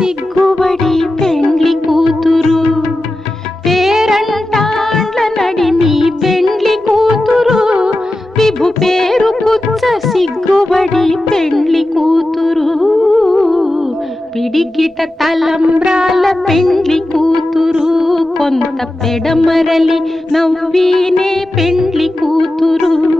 సిగ్గుబడి పెండ్లి కూతురు. పేరంటాండ్ల నడిమి పెండ్లి కూతురు. విభు పేరు పుచ్చ సిగ్గుబడి పెండ్లి కూతురు. పిడికిట తలంబ్రాల పెండ్లి కూతురు. కొంత పెడమరలి నవ్వీనే పెండ్లి కూతురు.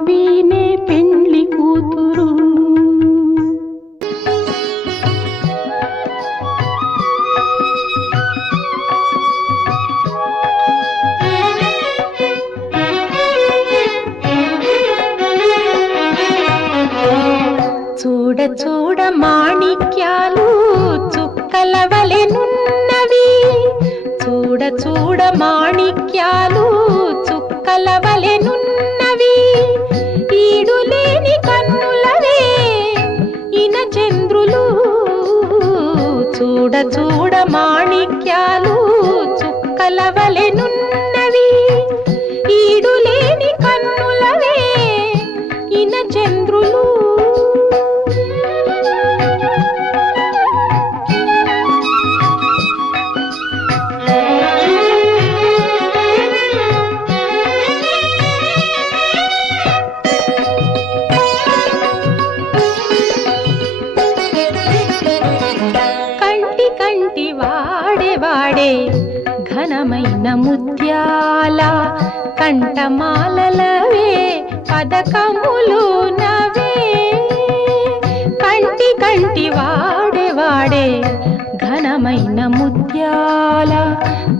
అందమైన ముత్యాల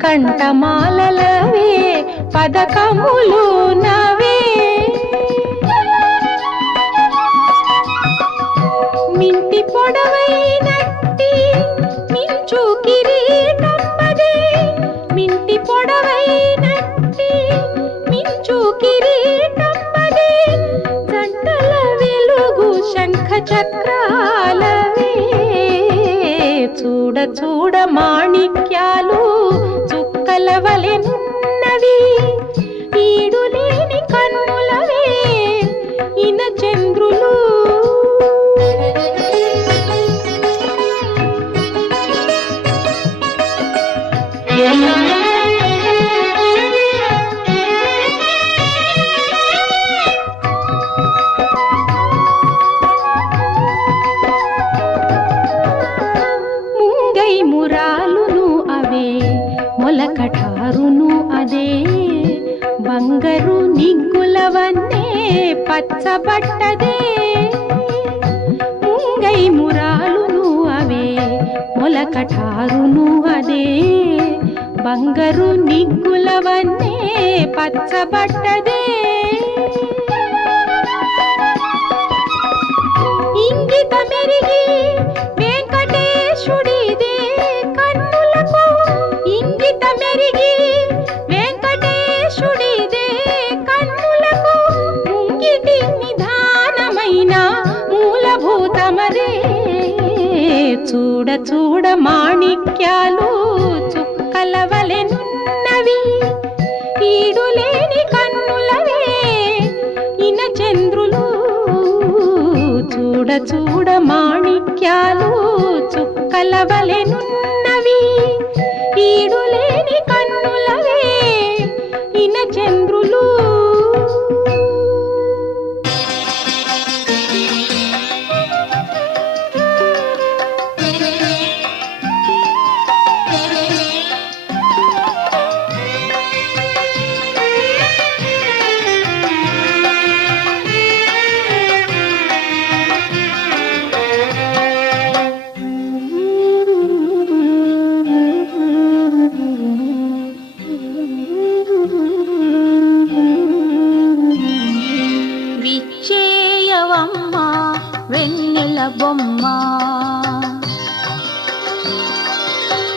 కంఠమాలలవే పదకములు నవే. మింటి పొడవై చూడ చూడ మాణిక్యాలు చుక్కల వలెనున్నవి బంగరు నిగ్గులవన్నే పచ్చబట్టదే. ఇంగిత మెరిగి వెంకటేశుడిదే కన్నులకు. ఇంగిత మెరిగి వెంకటేశుడిదే కన్నులకు. ముంగిటి నిధానమైన మూలభూతమదే చూడ చూడ మాణిక్యాలు చూడ చూడ మాణిక్యాలు చుక్కల వలెనున్నవి ఈడులేని బొమ్మ.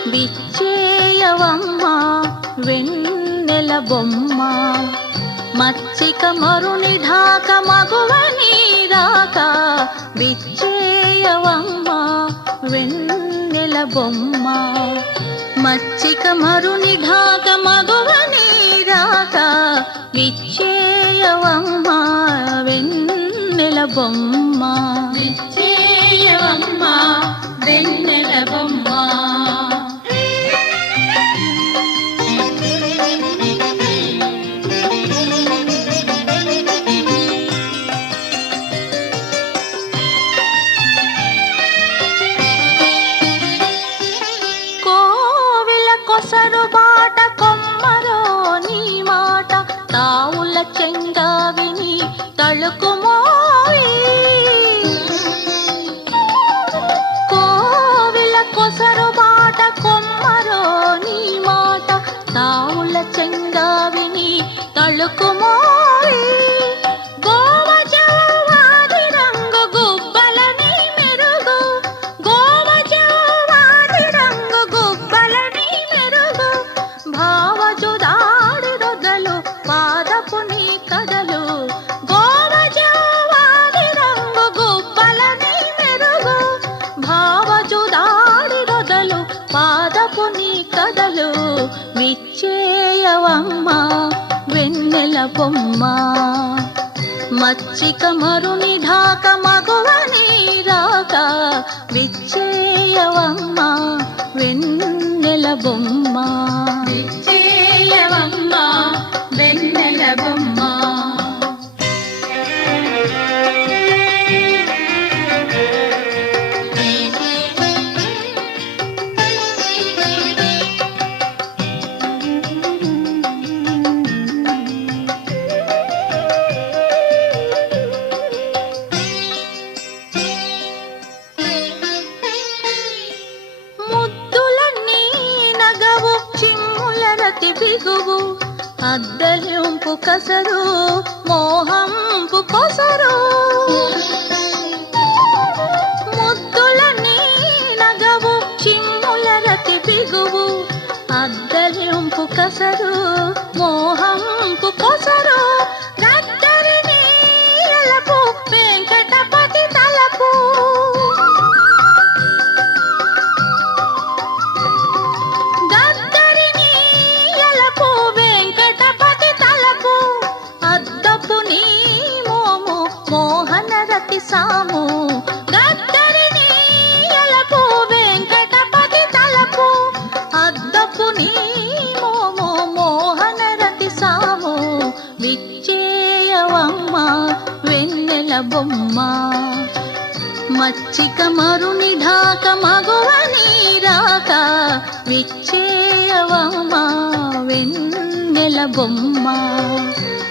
విచ్చేయవమ్మ వెన్నెల బొమ్మ. మచ్చిక మరుని ఢాక మగువని రాక విచ్చేయవమ్మ వెన్నెల బొమ్మ. మచ్చిక మరుని ఢాక మగువని రాక విచ్చేయవమ్మ వెన్నెల బొమ్మ. విచ్చేయవమ్మ నెల బొమ్మ. कसरु मोह బొమ్మ. మచ్చిక మరుని ఢాక మగువ నీరాక విచ్చేయవమ్మ వెన్నెల బొమ్మ.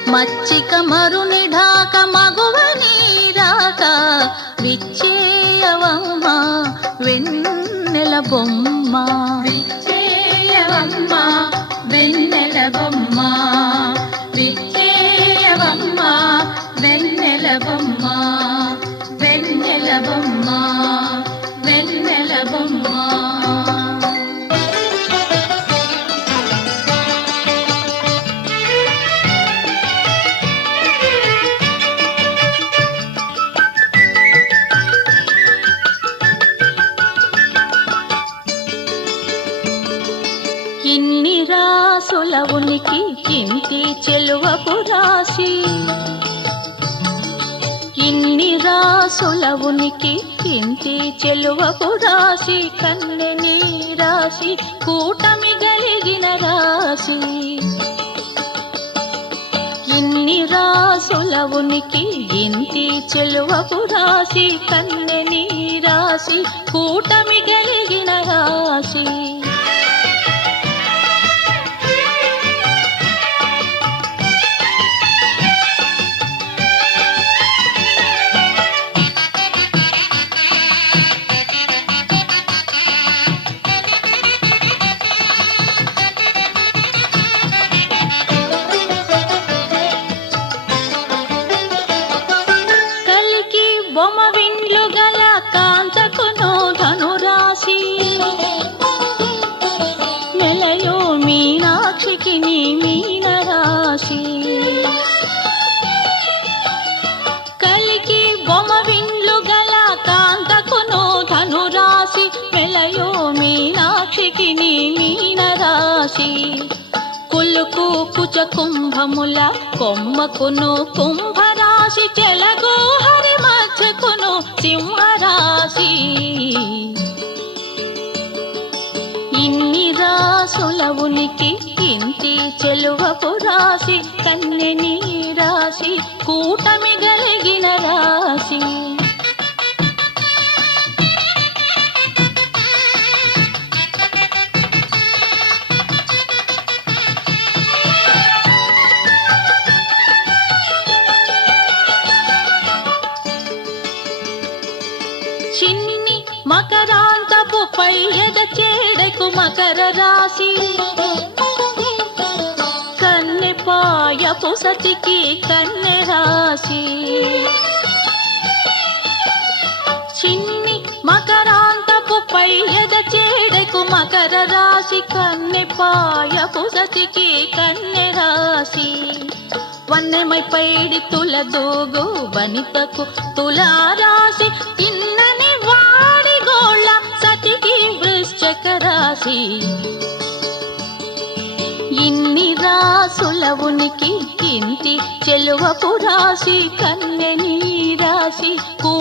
మచ్చిక మరుని ఢాక మగువ నీరాక విచ్చేయవమ్మ వెన్నెల బొమ్మ. రాసుల ఉనికి ఇంటి చెలువపు రాసి కన్నెని రాసి కూటమి గలిగిన రాసి. ఇన్ని రాసుల ఉనికి ఇంటి చెలువకు రాసి కన్నెని రాసి కూటమి గలిగిన రాసి. మీనరాశి మీన కలికి బొమ్మ విండ్లు గల కాంతకును ధనురాశి మెలయో మీనాక్షికి నీ మీనరాశి. కులుకు కుచ కుంభముల కొమ్మకును కుంభరాశి చెలగు హరి మధ్యకును సింహరాశి. ఇన్ని రాసుల ఉనికి ఇంటి చెలువపు రాశి కన్నెని రాసి కూటమి గలిగి పాయపు సతికి కన్నె రాసి. చిన్ని మకరాంతపు పై ఎద చేడకు మకర రాశి కన్నె పాయపు సతికి కన్నె రాసి. వన్నెమై పైడి తుల దూగు వనితకు తులా రాసి. తిన్నని వాడి గోళ్ళ సతికి వృశ్చక రాసి. ఇన్ని రాసుల ఉనికి ఇంటి చెలువపు రాశి కన్నెని రాశి కూ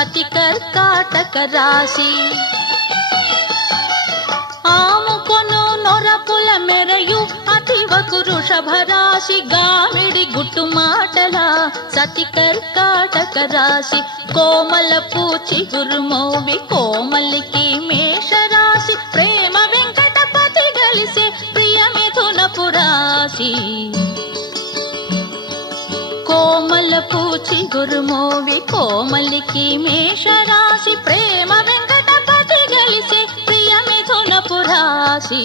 మాటల సతి కర్కాటక రాశి. ఆముకొను నొరపుల మెరయు అతివకు వృషభ రాశి. గామిడి గుట్టు మాటల సతి కర్కాటక రాశి. కోమల పూచి గురుమోవి కోమలికి మేషరాశి ప్రేమ వెంకటపతి గలిసే ప్రియ మిథునపు రాశి. పూచి గురుమోవి కోమలికి మేషరాశి ప్రేమ వెంకటపతి గలిసి ప్రియ మిథునపు రాశి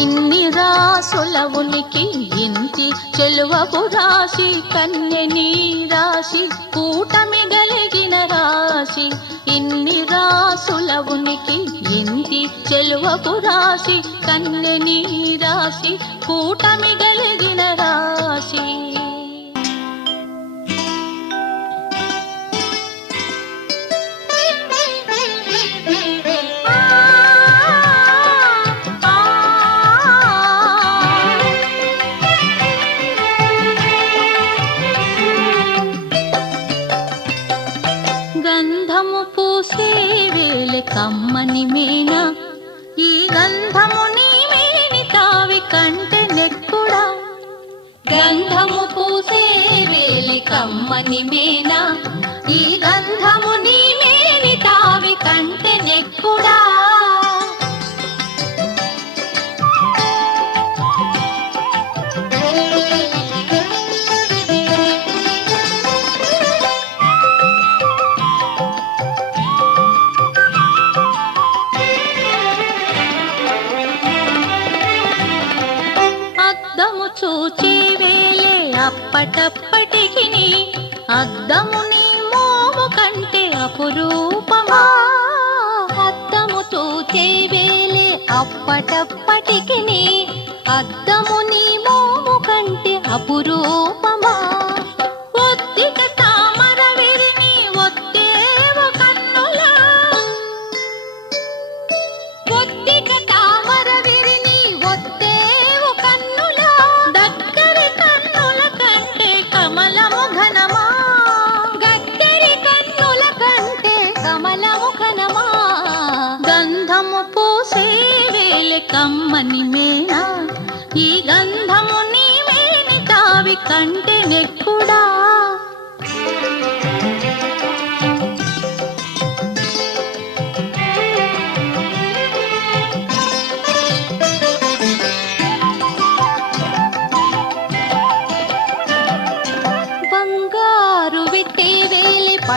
ఇన్ని రాసుల ఉనికి ఇంటి చెలువపు రాశి కన్యని రాశి కూటమి గలిగి రాశి ఇన్ని రాసుల ఉనికి ఇంటి చెలువపు రాశి కన్యని రాశి కూటమి గలిగిన రాశి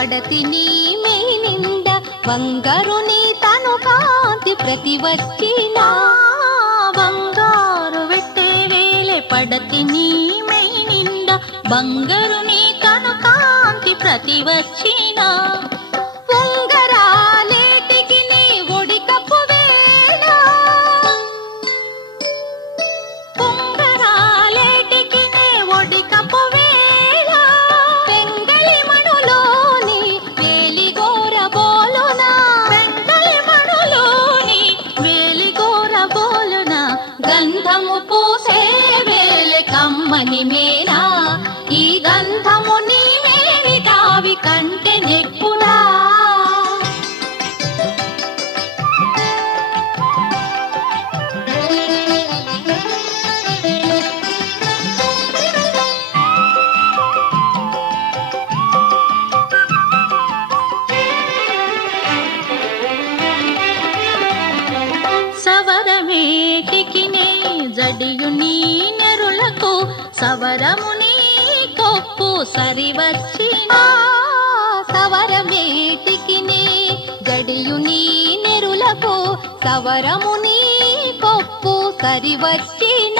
వేలి పడతి నీ నిండ బంగారు నీ తను కాంతి ప్రతి వచ్చిన బంగారు వెట్టే వేలే పడతి నీ నిండ బంగారు నీ తను కాంతి ప్రతి వచ్చినా కొప్పు సరివచ్చిన సవరమేటికి జడియు నీ నెరులకు సవరము నీ కొప్పు సరివచ్చిన